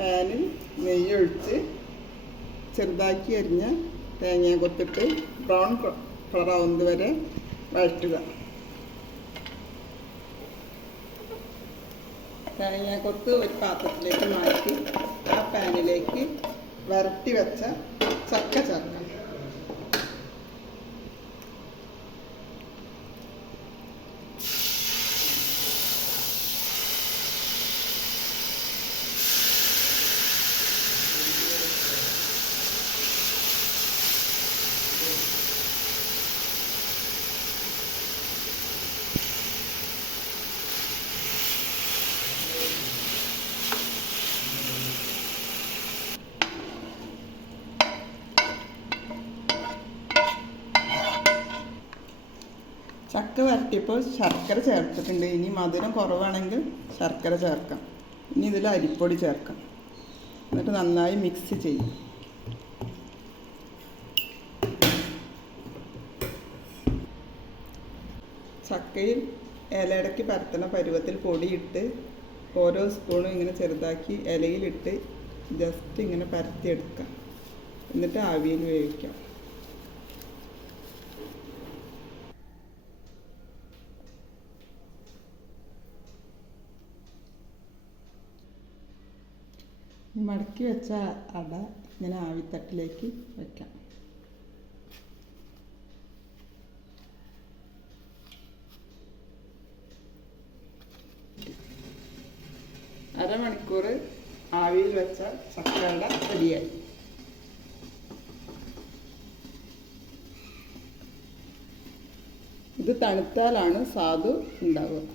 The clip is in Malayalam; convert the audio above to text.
പാനിൽ നെയ്യൊഴിച്ച് ചെറുതാക്കി അരിഞ്ഞ തേങ്ങ കൊത്തിട്ട് ബ്രൗൺ കളറാവുന്നത് വരെ വഴറ്റുക. തേങ്ങാക്കൊത്ത് ഒരു പാത്രത്തിലേക്ക് മാറ്റി ആ പാനിലേക്ക് വരട്ടി വെച്ച ചക്ക ചേർക്കാം. ചക്ക വരട്ടിയപ്പോൾ ശർക്കര ചേർത്തിട്ടുണ്ട്. ഇനി മധുരം കുറവാണെങ്കിൽ ശർക്കര ചേർക്കാം. ഇനി ഇതിൽ അരിപ്പൊടി ചേർക്കാം. എന്നിട്ട് നന്നായി മിക്സ് ചെയ്യും. ചക്കയിൽ ഇലയിടയ്ക്ക് പരത്തണ പരുവത്തിൽ പൊടിയിട്ട് ഓരോ സ്പൂണും ഇങ്ങനെ ചെറുതാക്കി ഇലയിലിട്ട് ജസ്റ്റ് ഇങ്ങനെ പരത്തിയെടുക്കാം. എന്നിട്ട് ആവിയിൽ വേവിക്കാം. മടക്കി വെച്ച അട ഇങ്ങനെ ആവിത്തട്ടിലേക്ക് വയ്ക്കാം. അരമണിക്കൂർ ആവിയിൽ വെച്ച ചക്കയട റെഡിയായി. ഇത് തണുത്താലാണ് സ്വാദ് ഉണ്ടാവുക.